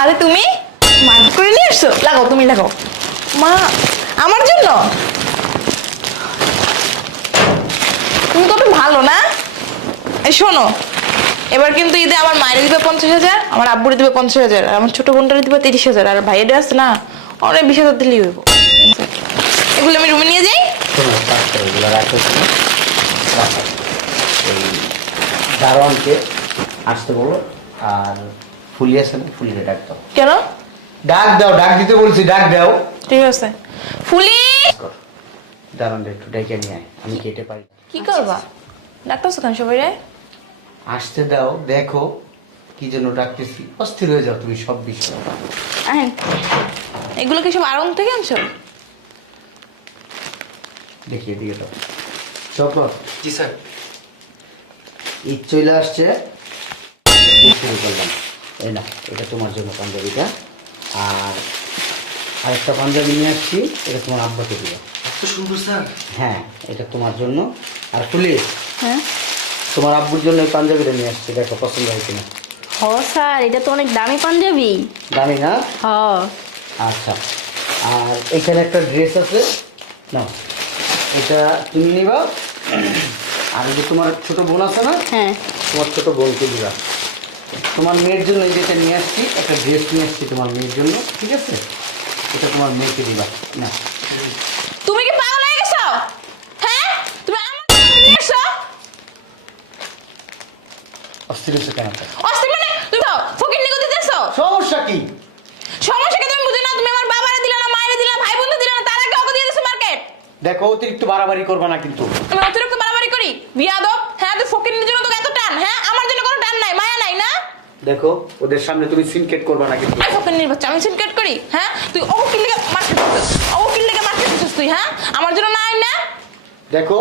আরে তুমি? মার্কেট করে নিয়ে এসছো লাগাও, তুমি লাগাও। মা, আমার জন্য? তুমি তো ভালো না? এই শোনো, এবার কিন্তু ঈদে আমার মায়ের দিবে পঞ্চাশ হাজার, আমার আব্বুরে দিবে পঞ্চাশ হাজার, আর আমার ছোট বোনটারে দিবে তিরিশ হাজার, আর ভাইয়ের আছে না, অনেক বিশ হাজার দিলেই হইব। এগুলো আমি রুমে নিয়ে যাই। দারোয়ানকে আসতে বলো, আর ফুলি আছে না ফুলিকে ডাক দাও। কেন? ডাক দাও ডাক দিতে বলছি ডাক দাও। ঠিক আছে। ফুলি! দারোয়ানটা একটু ডেকে নিয়ে আয় আমি কেটে পারি কি করবা? ডাক্তার কেন সবাই রে? আসতে দাও দেখো কি জন্য ডাকতেছি। অস্থির হয়ে যাও তুমি সব বিষয়। আহেন এগুলো কি সব আড়ং থেকে আনছো? দেখিয়ে দিয়ে দাও। চকর জি স্যার। চলে আসছে। শুরু করলাম। এই না এটা তোমার জন্য পাঞ্জাবিটা। আর আরেকটা পাঞ্জাবি নিয়ে আসছি এটা তোমার আব্বাকে দিও এত সুন্দর স্যার। হ্যাঁ এটা তোমার জন্য। আর ফুলি হ্যাঁ? তোমার আব্বুর জন্য এই পাঞ্জাবিটা নিয়ে আসছি দেখো পছন্দ হয় কিনা। হ স্যার এটা তো অনেক দামি পাঞ্জাবি। দামি না? হ। আচ্ছা আর এখানে একটা ড্রেস আছে। না এটা তুমি নিবা। আর এই যে তোমার ছোট বোন আছে না? হ্যাঁ। তোমার ছোট বোনকে দিবা। তোমার মেয়ের জন্য যেটা নিয়ে আসছি একটা ড্রেস নিয়ে আসছি তোমার মেয়ের জন্য ঠিক আছে? এটা তোমার মেয়েকে দিবা না। তুমি কি পাগল হয়ে গেছো? হ্যাঁ? তুমি আমার নিয়ে এসো অস্থির হচ্ছে কেন? অস্থির মানে? তুমি তো ফকির নিগো দিতেছো। সমস্যা কি? সমস্যা কি তুমি বুঝো না তুমি আমার বাবারে দিলে না মায়েরে দিলে না ভাই বোনকে দিলে না তার ওকে দিয়ে দিছো মার্কেট দেখো অতিরিক্ত বাড়াবাড়ি করবা না কিন্তু। তুমি অতিরিক্ত বাড়াবাড়ি করি? বিয়াদব? হ্যাঁ তুই ফকির জন্য তোকে এত টান হ্যাঁ আমার জন্য কোনো টান নাই মায়া নাই না দেখো ওদের সামনে তুমি সিনকেট করবা না কিন্তু। আমি ফকির নির্বাচন আমি সিনকেট করি হ্যাঁ? তুই ও কিল লেগে মার্কেট দিছিস ও কিল লেগে দিছিস তুই হ্যাঁ? আমার জন্য নাই না? দেখো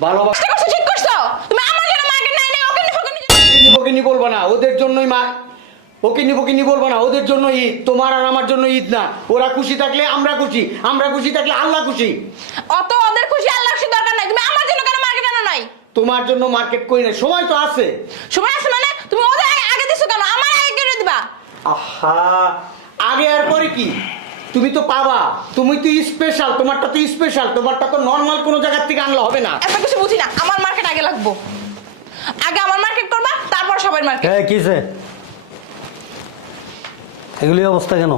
ভালোবাসা করছ ঠিক করছ? তুমি আমার জন্য মার্কেট নাই না ওকে ফকির বকিনি বলব না ওদের জন্যই মা ওকে ওকিনি বকিনি বলব না ওদের জন্য ঈদ তোমার আর আমার জন্য ঈদ না। ওরা খুশি থাকলে আমরা খুশি আমরা খুশি থাকলে আল্লাহ খুশি। অত ওদের খুশি আল্লাহ খুশি দরকার নাই তুমি আমার জন্য কেন মার্কেট আনো নাই? তোমার জন্য মার্কেট করি না সময় তো আছে। সময় আছে মানে তুমি ওদের আগে আগে দিছো কেন আমার আগে কেটে দিবা আহা! আগে আর পরে কি? তুমি তো পাবা। তুমি তো স্পেশাল তোমারটা তো স্পেশাল তোমারটা তো নর্মাল কোনো জায়গার থেকে আনলে হবে না। এত কিছু বুঝি না আমার মার্কেট আগে লাগবো। আগে আমার মার্কেট করবা তারপর সবাই মার্কেট হ্যাঁ কিসে এগুলি অবস্থা কেন?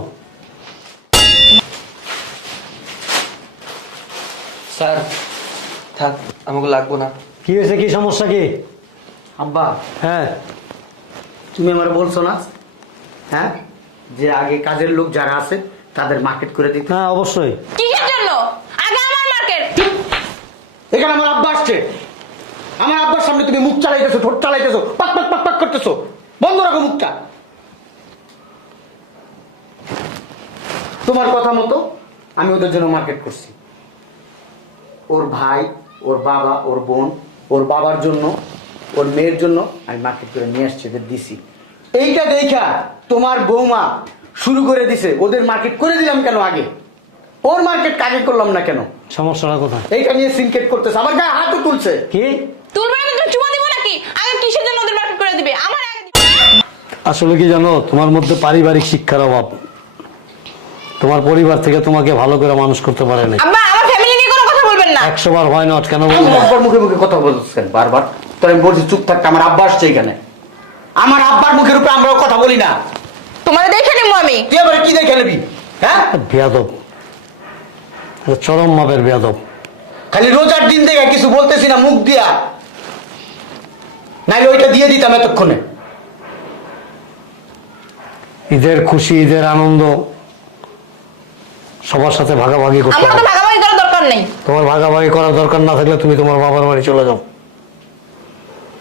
স্যার থাক আমাকে লাগবো না। কি হয়েছে কি সমস্যা কি? আব্বা। হ্যাঁ। তুমি আমার বলছো না? হ্যাঁ? যে আগে কাজের লোক যারা আছে তাদের মার্কেট করে দিতে। হ্যাঁ অবশ্যই। কিসের জন্য? আগে আমার মার্কেট এখানে আমার আব্বা আসছে। আমার আব্বার সামনে তুমি মুখ চালাইতেছো ঠোঁট চালাইতেছো পাক পাক পাক পাক করতেছো। বন্ধ রাখো মুখটা। তোমার কথা মতো আমি ওদের জন্য মার্কেট করছি। ওর ভাই ওর বাবা ওর বোন ওর বাবার জন্য ওর মেয়ের জন্য আমি মার্কেট করে নিয়ে আসছি এদের দিছি। এইটা দেখা তোমার বৌমা শুরু করে দিছে। ওদের মার্কেট করে দিলাম কেন আগে? ওর মার্কেট কাকে করলাম না কেন? সমস্যাটা কোথায়? এইটা নিয়ে সিনকেট করতেছে। আমার গায়ে হাতও তুলছে। কি? তুলবে না তুমি চুমা দিব নাকি? আগে কিসের জন্য ওদের মার্কেট করে দিবে? আমার আগে দিবে। আসলে কি জানো তোমার মধ্যে পারিবারিক শিক্ষার অভাব। তোমার পরিবার থেকে তোমাকে ভালো করে মানুষ করতে পারে না আব্বা আমার ফ্যামিলি নিয়ে কোনো কথা বলবেন না। একশো বার হয় না কেন বলব? মুখে মুখে কথা বলছেন বারবার। তো আমি বলছি চুপ থাকতে আমার আব্বা আসছে এখানে। আমার আব্বার মুখের উপরে আমরাও কথা বলি না। তোমার দেখে নিবো আমি। তুই আবার কি দেখে নিবি? হ্যাঁ? বেয়াদব। এটা চরম মাপের বেয়াদব। খালি রোজার দিন দেখে কিছু বলতেছি না মুখ দিয়া। নাইলে ওইটা দিয়ে দিতাম এতক্ষণে। ঈদের খুশি ঈদের আনন্দ সবার সাথে ভাগাভাগি করতে আমার তো হবে। ভাগাভাগি করার দরকার নেই। তোমার ভাগাভাগি করার দরকার না থাকলে তুমি তোমার বাবার বাড়ি চলে যাও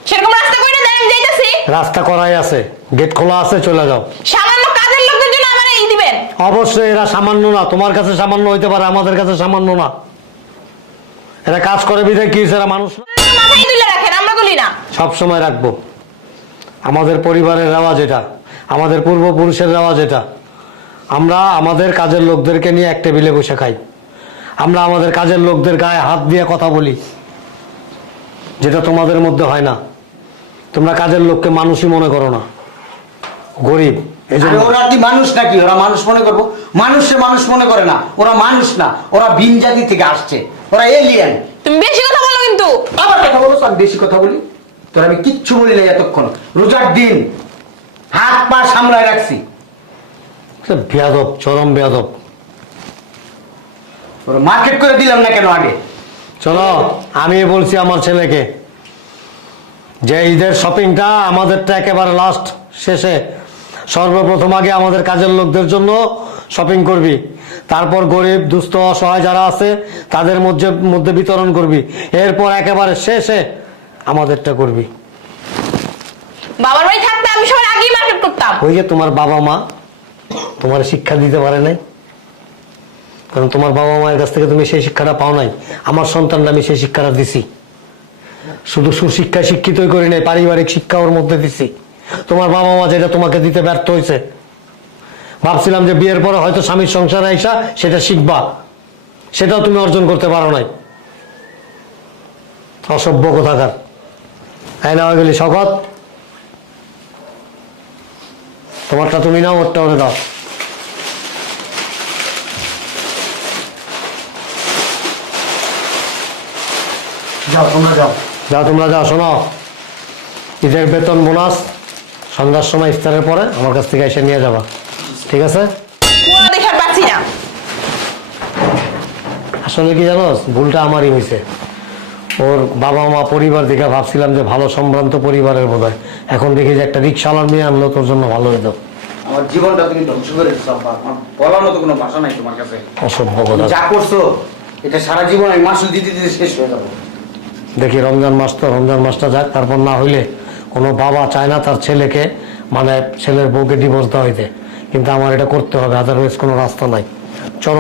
সেরকম রাস্তা কইরা দেন আমি যাইতাছি রাস্তা করাই আছে গেট খোলা আছে চলে যাও। সামান্য কাজের লোকদের জন্য আমার এই দিবেন। অবশ্যই এরা সামান্য না তোমার কাছে সামান্য হইতে পারে আমাদের কাছে সামান্য না। এরা কাজ করে বিধায় কি এরা মানুষ না। মাথায় তুলে রাখেন আমরা বলি না। সব সময় রাখব। আমাদের পরিবারের রেওয়াজ এটা আমাদের পূর্বপুরুষের রেওয়াজ এটা। আমরা আমাদের কাজের লোকদেরকে নিয়ে এক টেবিলে বসে খাই। আমরা আমাদের কাজের লোকদের গায়ে হাত দিয়ে কথা বলি যেটা তোমাদের মধ্যে হয় না। তোমরা কাজের লোককে মানুষই মনে করো না। গরিব আরে ওরা কি মানুষ নাকি? ওরা মানুষ মনে করব? মানুষে মানুষ মনে করে না। ওরা মানুষ না। ওরা ভিন জাতি থেকে আসছে। ওরা এলিয়েন তুমি বেশি কথা বলো কিন্তু। আবার কথা বলো তো, বেশি কথা বলি। তোর আমি কিচ্ছু বলি না এতক্ষণ। রোজার দিন হাত পা সামলায় রাখছি। বেয়াদব চরম বেয়াদব। মার্কেট করে দিলাম না কেন আগে? চলো আমি বলছি আমার ছেলেকে। যে ঈদের শপিংটা আমাদেরটা একেবারে লাস্ট শেষে। সর্বপ্রথম আগে আমাদের কাজের লোকদের জন্য শপিং করবি। তারপর গরিব দুস্থ অসহায় যারা আছে তাদের মধ্যে মধ্যে বিতরণ করবি। এরপর একেবারে শেষে আমাদেরটা করবি। বাবার বাড়ি থাকতে আমি সবার আগেই মার্কেট করতাম। ওই যে তোমার বাবা মা তোমার শিক্ষা দিতে পারে নাই। কারণ তোমার বাবা মায়ের কাছ থেকে তুমি সেই শিক্ষাটা পাও নাই। আমার সন্তানরা আমি সেই শিক্ষাটা দিছি। শুধু সুশিক্ষায় শিক্ষিতই করি নাই, পারিবারিক শিক্ষা ওর মধ্যে দিছি। তোমার বাবা মা যেটা তোমাকে দিতে ব্যর্থ হয়েছে। ভাবছিলাম যে বিয়ের পরে হয়তো স্বামীর সংসারে আইসা সেটা শিখবা। সেটাও তুমি অর্জন করতে পারো নাই। অসভ্য কোথাকার। তাই না গেলি শকত। তোমারটা তুমি নাও, ওরটা ওরে দাও। যাও, তোমরা যাও। যাও তোমরা যাও শোনো। ঈদের বেতন বোনাস সন্ধ্যার সময় ইফতারের পরে আমার কাছ থেকে এসে নিয়ে যাবা। ঠিক আছে? পুরো পাচ্ছি না। আসলে কি জানো ভুলটা আমারই হয়েছে ওর বাবা মা পরিবার দেখে ভাবছিলাম যে ভালো সম্ভ্রান্ত পরিবারের বোধ এখন দেখি যে একটা রিক্সাওয়ালার মেয়ে আনলো তোর জন্য ভালো হতো আমার জীবনটা তুমি ধ্বংস করে দিচ্ছ আমার বলার মতো কোনো ভাষা নাই তোমার কাছে। অসভ্য কথা। যা করছ এটা সারা জীবন আমি মাসুল দিতে দিতে শেষ হয়ে যাব। দেখি রমজান মাস তো রমজান মাসটা যাক, তারপর না হইলে কোনো বাবা চায় না তার ছেলেকে মানে ছেলের বউকে ডিভোর্স দেওয়া হইতে। কিন্তু আমার এটা করতে হবে আদারওয়াইজ কোনো রাস্তা নাই। চরম